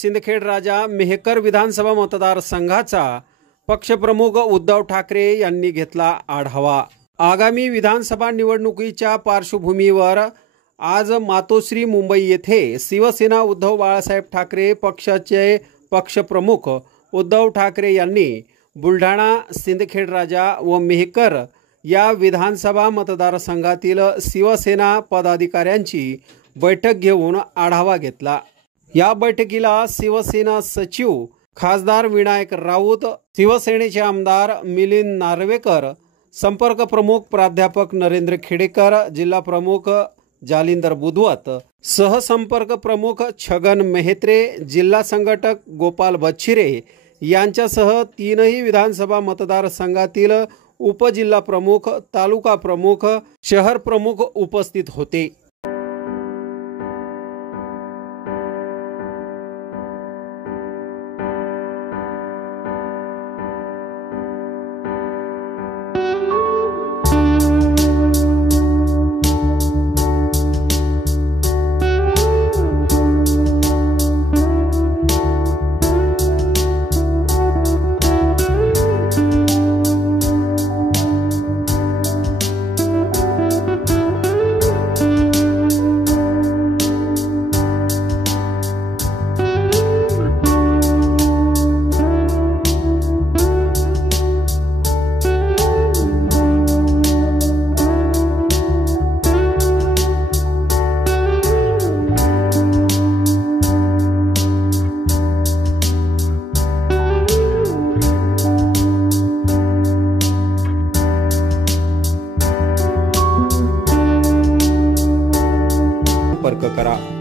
सिंदखेड राजा मेहकर विधानसभा मतदारसंघाचा पक्षप्रमुख उद्धव ठाकरे यांनी घेतला आढावा। आगामी विधानसभा निवडणुकीच्या पार्श्वभूमीवर आज मातोश्री मुंबई येथे शिवसेना उद्धव बाळासाहेब ठाकरे पक्षाचे पक्षप्रमुख उद्धव ठाकरे यांनी बुलढाणा, सिंदखेड राजा व मेहकर या विधानसभा मतदारसंघातील शिवसेना पदाधिकाऱ्यांची बैठक घेऊन आढावा घेतला। या बैठकीला शिवसेना सचिव खासदार विनायक राऊत, शिवसेनेचे आमदार मिलिंद नार्वेकर, संपर्क प्रमुख प्राध्यापक नरेंद्र खेडेकर, जिल्हा प्रमुख जालिंदर बुधवत, सहसंपर्क प्रमुख छगन मेहत्रे, जिल्हा संघटक गोपाल बच्छिरे यांच्यासह तीनही विधानसभा मतदारसंघातील उपजिल्हा प्रमुख, तालुका प्रमुख, शहर प्रमुख उपस्थित होते। संपर्क करा।